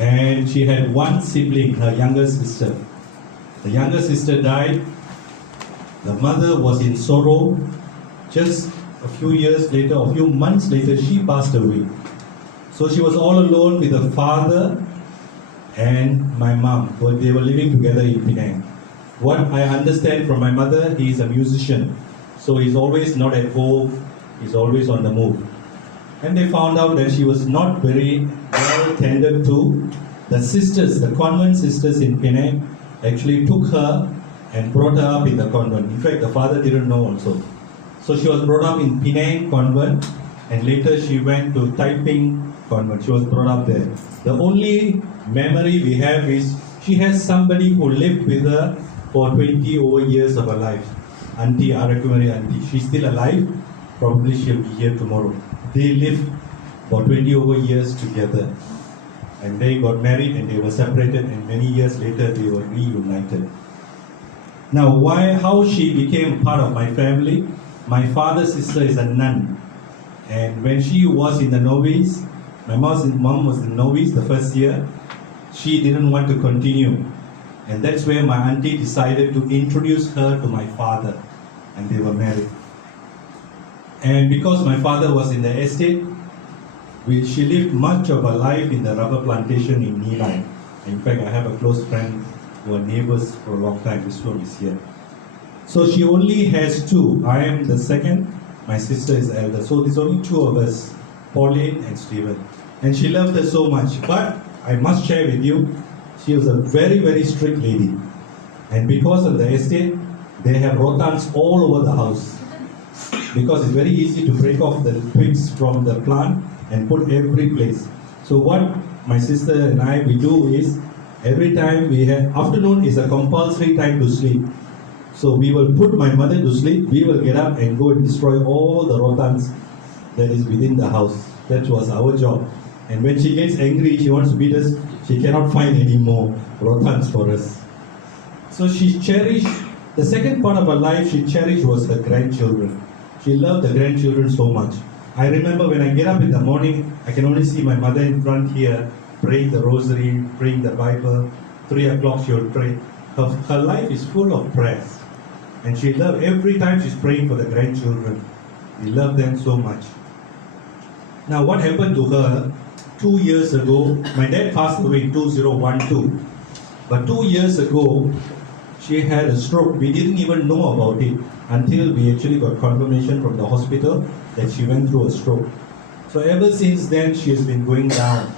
And she had one sibling, her younger sister. The younger sister died. The mother was in sorrow. Just a few years later, a few months later, she passed away. So she was all alone with her father and my mom. They were living together in Penang. What I understand from my mother, he is a musician. So he's always not at home, he's always on the move. And they found out that she was not very well tended to. The sisters, the convent sisters in Penang, actually took her and brought her up in the convent. In fact, the father didn't know also. So she was brought up in Penang convent, and later she went to Taiping convent. She was brought up there. The only memory we have is she has somebody who lived with her for 20 over years of her life. Auntie, Arakumari auntie. She's still alive. Probably she'll be here tomorrow. They lived for 20 over years together. And they got married and they were separated, and many years later they were reunited. Now, how she became part of my family? My father's sister is a nun. And when she was in the novice, my mom was in novice the first year, she didn't want to continue. And that's where my auntie decided to introduce her to my father. And they were married. And because my father was in the estate, she lived much of her life in the rubber plantation in Nilai. In fact, I have a close friend who are neighbors for a long time. This one is here. So she only has two. I am the second, my sister is elder. So there's only two of us, Pauline and Stephen. And she loved her so much. But I must share with you, she was a very, very strict lady. And because of the estate, they have rotans all over the house. Because it's very easy to break off the twigs from the plant and put every place. So what my sister and I, we do is, every time we have, afternoon is a compulsory time to sleep. So we will put my mother to sleep, we will get up and go and destroy all the rotans that is within the house. That was our job. And when she gets angry, she wants to beat us, she cannot find any more rotans for us. So she cherished, the second part of her life she cherished was her grandchildren. She loved the grandchildren so much. I remember when I get up in the morning, I can only see my mother in front here, praying the rosary, praying the Bible. 3 o'clock she would pray. Her life is full of prayers. And she loved, every time she's praying for the grandchildren. We love them so much. Now what happened to her 2 years ago, my dad passed away in 2012. But 2 years ago, she had a stroke. We didn't even know about it until we actually got confirmation from the hospital that she went through a stroke. So ever since then, she has been going down.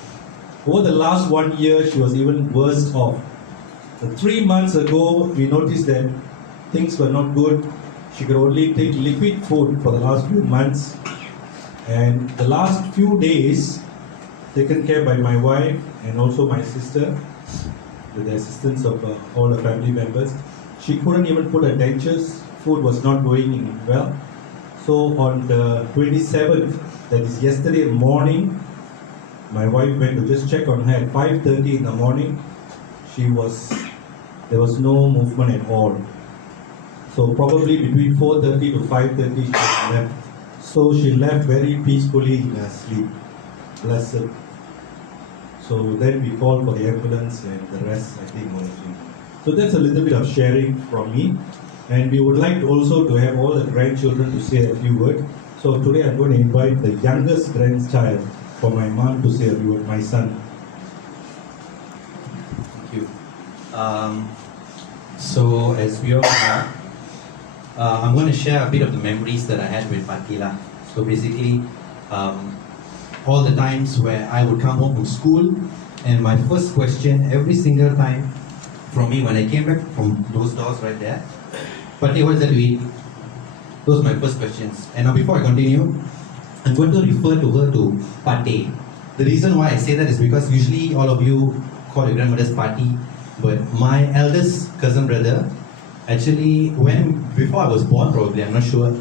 Over the last 1 year, she was even worse off. So 3 months ago, we noticed that things were not good. She could only take liquid food for the last few months. And the last few days, taken care by my wife and also my sister, with the assistance of all the family members. She couldn't even put her dentures. Food was not going in well. So on the 27th, that is yesterday morning, my wife went to just check on her at 5:30 in the morning. There was no movement at all. So probably between 4:30 to 5:30 she left. So she left very peacefully in her sleep. Blessed. So then we called for the ambulance and the rest, I think, was. So that's a little bit of sharing from me. And we would like also to have all the grandchildren to say a few words. So today I'm going to invite the youngest grandchild for my mom to say a few words, my son. Thank you. So as we all know, I'm going to share a bit of the memories that I had with Patila. So basically, all the times where I would come home from school, and my first question every single time from me when I came back from those doors right there, Pati, what is that to eat? Those are my first questions. And now before I continue, I'm going to refer to her to Pate. The reason why I say that is because usually all of you call your grandmother's Pati, but my eldest cousin brother actually, before I was born probably, I'm not sure,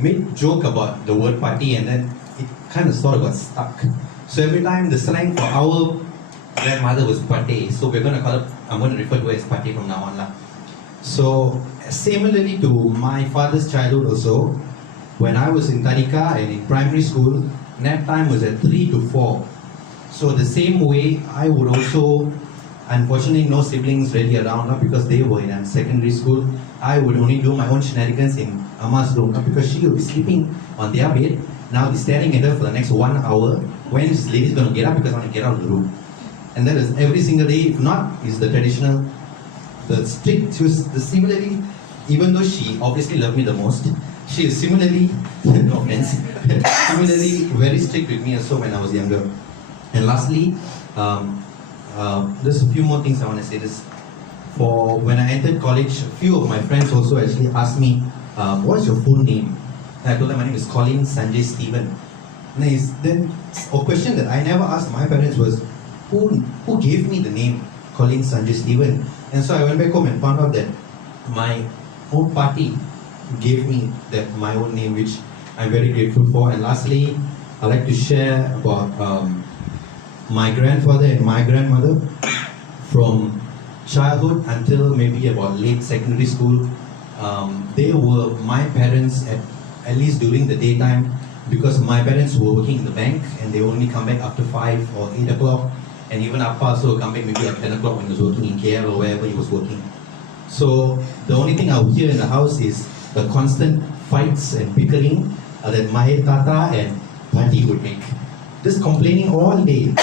made joke about the word Pati, and then it kind of sort of got stuck. So every time the slang for our grandmother was Pate, so we're going to call her, I'm going to refer to her as Pate from now on. So similarly to my father's childhood also, when I was in Tadika and in primary school, nap time was at 3 to 4. So the same way, I would also, unfortunately, no siblings really around, not because they were in secondary school. I would only do my own shenanigans in Amma's room, not because she would be sleeping on their bed. Now they're staring at her for the next 1 hour. When is this lady's going to get up? Because I want to get out of the room. And that is every single day. If not, is the traditional, the strict. She was the similarly, even though she obviously loved me the most, she is similarly, no offense, similarly very strict with me also when I was younger. And lastly, there's a few more things I want to say. This for when I entered college, a few of my friends also actually asked me, "What's your full name?" And I told them my name is Colin Sanjay Stephen. And then a question that I never asked my parents was, who gave me the name Colin Sanjay Stephen? And so I went back home and found out that my own party gave me my own name, which I'm very grateful for. And lastly, I'd like to share about my grandfather and my grandmother from childhood until maybe about late secondary school. They were my parents at least during the daytime, because my parents were working in the bank and they only come back after 5 or 8 o'clock. And even Appa also would come back maybe at 10 o'clock when he was working in KL or wherever he was working. So the only thing I would hear in the house is the constant fights and bickering that my tata and Pati would make. Just complaining all day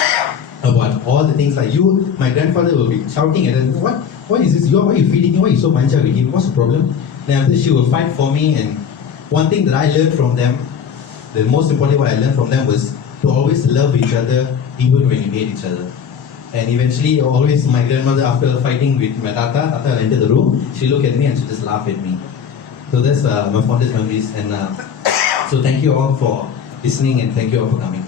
about all the things like my grandfather will be shouting at them, what is this? Why are you feeding him? Why are you so manja with him? What's the problem? Then after she will fight for me. And one thing that I learned from them, the most important what I learned from them was to always love each other even when you hate each other. And eventually, always my grandmother, after fighting with my tata will enter the room, she look at me and she just laugh at me. So that's my fondest memories. And so thank you all for listening and thank you all for coming.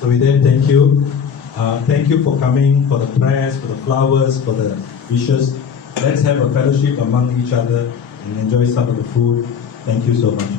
So with that, thank you. Thank you for coming, for the prayers, for the flowers, for the wishes. Let's have a fellowship among each other and enjoy some of the food. Thank you so much.